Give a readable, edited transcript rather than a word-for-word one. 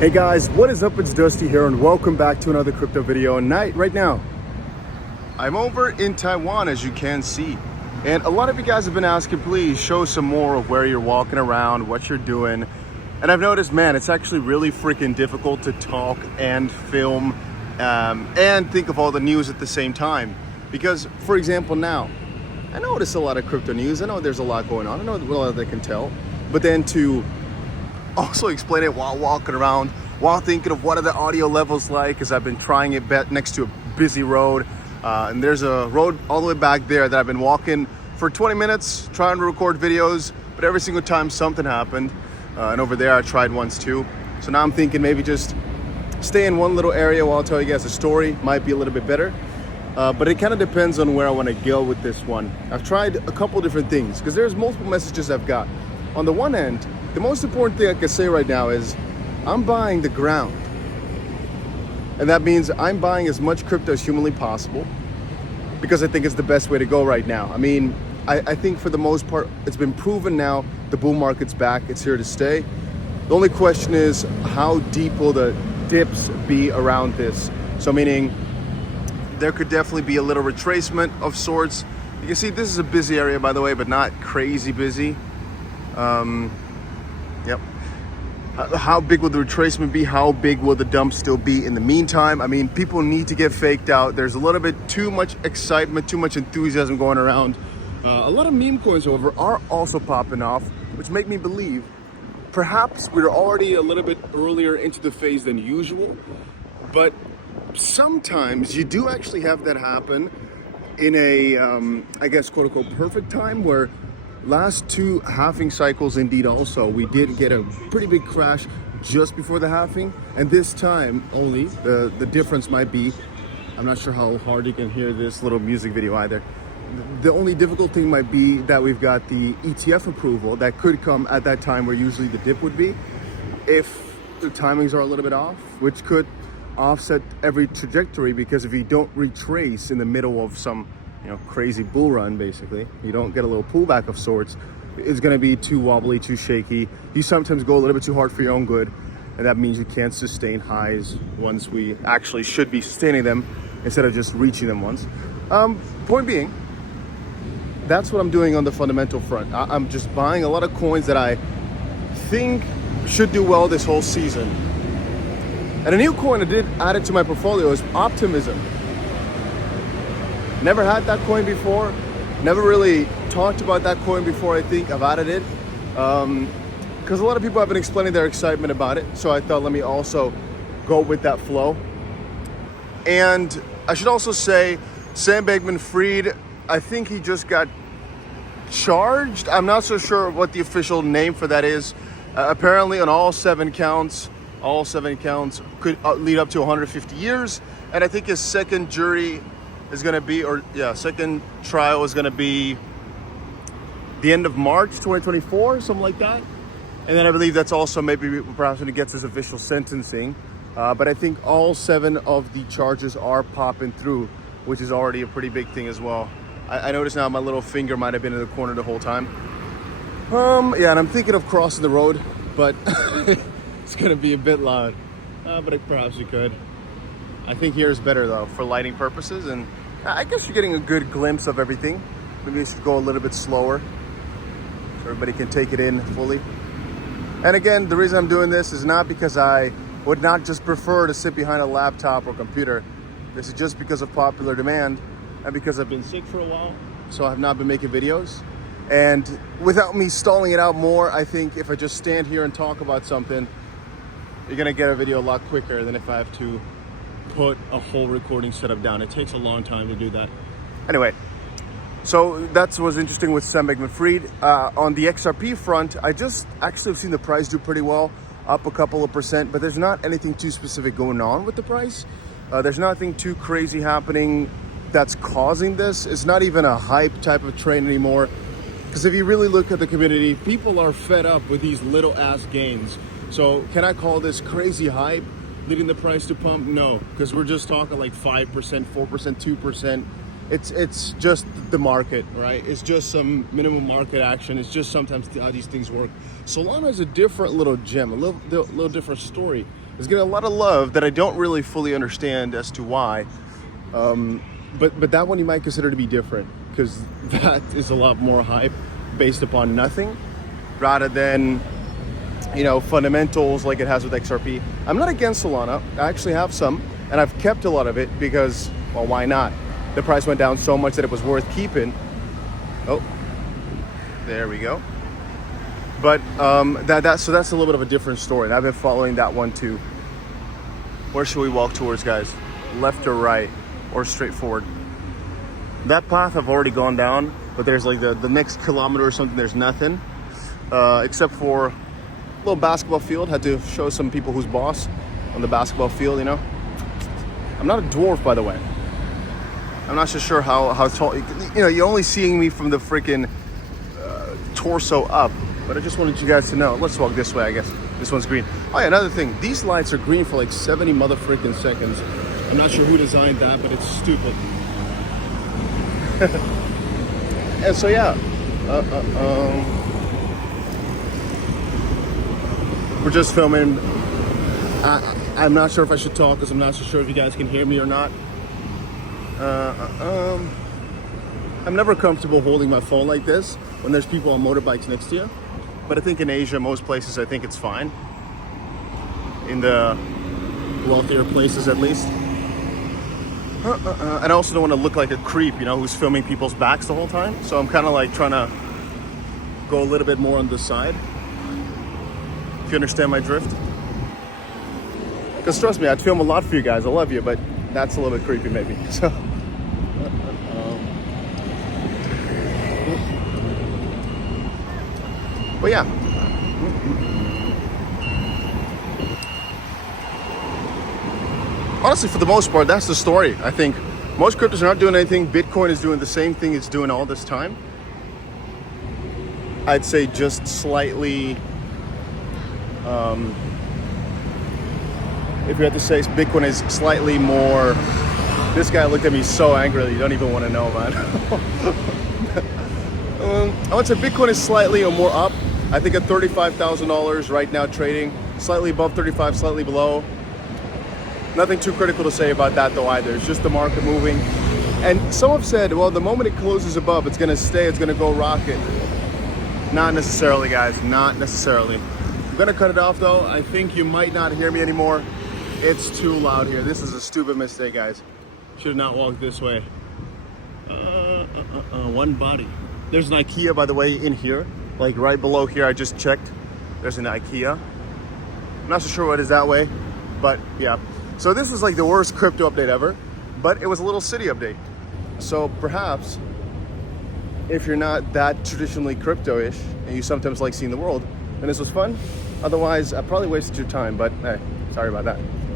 Hey guys, what is up? It's Dusty here and welcome back to another crypto video. And right now, I'm over in Taiwan, as you can see. And a lot of you guys have been asking, please show some more of where you're walking around, what you're doing. And I've noticed, man, it's actually really freaking difficult to talk and film and think of all the news at the same time. Because, for example, now, I notice a lot of crypto news. I know there's a lot going on. I know a lot that can tell. But then to also explain it while walking around, while thinking of what are the audio levels like, because I've been trying it next to a busy road. And there's a road all the way back there that I've been walking for 20 minutes, trying to record videos, but every single time something happened. And over there I tried once too. So now I'm thinking maybe just stay in one little area while I'll tell you guys a story. Might be a little bit better. But it kind of depends on where I want to go with this one. I've tried a couple different things because there's multiple messages I've got. On the one hand, the most important thing I can say right now is I'm buying the ground. And that means I'm buying as much crypto as humanly possible because I think it's the best way to go right now. I mean, I think for the most part, it's been proven now the bull market's back. It's here to stay. The only question is how deep will the dips be around this? So meaning there could definitely be a little retracement of sorts. You can see this is a busy area, by the way, but not crazy busy. Yep. How big will the retracement be? How big will the dump still be in the meantime? I mean, people need to get faked out. There's a little bit too much excitement, too much enthusiasm going around. A lot of meme coins, however, are also popping off, which make me believe perhaps we're already a little bit earlier into the phase than usual. But sometimes you do actually have that happen in a, I guess, quote unquote, perfect time where last two halving cycles, indeed, also we did get a pretty big crash just before the halving, and this time only the difference might be, I'm not sure how hard you can hear this little music video either. The only difficult thing might be that we've got the ETF approval that could come at that time where usually the dip would be, if the timings are a little bit off, which could offset every trajectory, because if you don't retrace in the middle of some crazy bull run, basically, you don't get a little pullback of sorts, it's going to be too wobbly, too shaky. You sometimes go a little bit too hard for your own good, and that means you can't sustain highs once we actually should be sustaining them instead of just reaching them once. Point being, that's what I'm doing on the fundamental front. I'm just buying a lot of coins that I think should do well this whole season. And a new coin I did add it to my portfolio is Optimism. Never had that coin before, never really talked about that coin before. I think I've added it because a lot of people have been explaining their excitement about it, so I thought let me also go with that flow. And I should also say Sam Bankman-Fried, I think he just got charged. I'm not so sure what the official name for that is. Apparently on all seven counts could lead up to 150 years, and I think his second jury is going to be, second trial is going to be the end of March 2024, something like that. And then I believe that's also maybe perhaps when he gets his official sentencing. But I think all 7 of the charges are popping through, which is already a pretty big thing as well. I notice now my little finger might have been in the corner the whole time. Yeah, and I'm thinking of crossing the road, but it's going to be a bit loud. But perhaps you could. I think here is better though for lighting purposes, and I guess you're getting a good glimpse of everything. Maybe you should go a little bit slower so everybody can take it in fully. And again, the reason I'm doing this is not because I would not just prefer to sit behind a laptop or computer. This is just because of popular demand and because I've been sick for a while, so I have not been making videos. And without me stalling it out more, I think if I just stand here and talk about something, you're gonna get a video a lot quicker than if I have to put a whole recording setup down. It takes a long time to do that. Anyway, so that's what's interesting with Sam Bankman-Fried. On the XRP front, I just actually have seen the price do pretty well, up a couple of percent, but there's not anything too specific going on with the price. There's nothing too crazy happening that's causing this. It's not even a hype type of trend anymore, because if you really look at the community, people are fed up with these little ass gains. So can I call this crazy hype leading the price to pump? No, because we're just talking like 5%, 4%, 2%. It's just the market, right? It's just some minimum market action. It's just sometimes how these things work. Solana is a different little gem, a little different story. is getting a lot of love that I don't really fully understand as to why. But that one you might consider to be different, because that is a lot more hype based upon nothing rather than, you know, fundamentals like it has with XRP. I'm not against Solana. I actually have some, and I've kept a lot of it because, well, why not? The price went down so much that it was worth keeping. Oh, there we go. But so that's a little bit of a different story. And I've been following that one too. Where should we walk towards, guys? Left or right, or straight forward? That path I've already gone down, but there's like the next kilometer or something, there's nothing. Except for a little basketball field. Had to show some people who's boss on the basketball field, you know. I'm not a dwarf, by the way. I'm not so sure how tall, you know, you're only seeing me from the freaking torso up, but I just wanted you guys to know. Let's walk this way, I guess. This one's green. Oh yeah, another thing, these lights are green for like 70 motherfreaking seconds. I'm not sure who designed that, but it's stupid. And so yeah, we're just filming. I'm not sure if I should talk because I'm not so sure if you guys can hear me or not. I'm never comfortable holding my phone like this when there's people on motorbikes next to you. But I think in Asia, most places, I think it's fine. In the wealthier places, at least. And I also don't want to look like a creep, you know, who's filming people's backs the whole time. So I'm kind of like trying to go a little bit more on the side. If you understand my drift. Because trust me, I'd film a lot for you guys. I love you, but that's a little bit creepy maybe. So. But yeah. Honestly, for the most part, that's the story. I think most cryptos are not doing anything. Bitcoin is doing the same thing it's doing all this time. I'd say just slightly, if you had to say, Bitcoin is slightly more. This guy looked at me so angrily, you don't even want to know, man. I would say Bitcoin is slightly or more up. I think at $35,000 right now trading, slightly above 35, slightly below. Nothing too critical to say about that though either. It's just the market moving. And some have said, well, the moment it closes above, it's gonna stay, it's gonna go rocket. Not necessarily, guys, not necessarily. I'm gonna cut it off though. I think you might not hear me anymore. It's too loud here. This is a stupid mistake, guys. Should have not walked this way. One body. There's an IKEA, by the way, in here. Like right below here, I just checked. There's an IKEA. I'm not so sure what is that way, but yeah. So this was like the worst crypto update ever, but it was a little city update. So perhaps if you're not that traditionally crypto-ish and you sometimes like seeing the world, then this was fun. Otherwise, I probably wasted your time, but hey, sorry about that.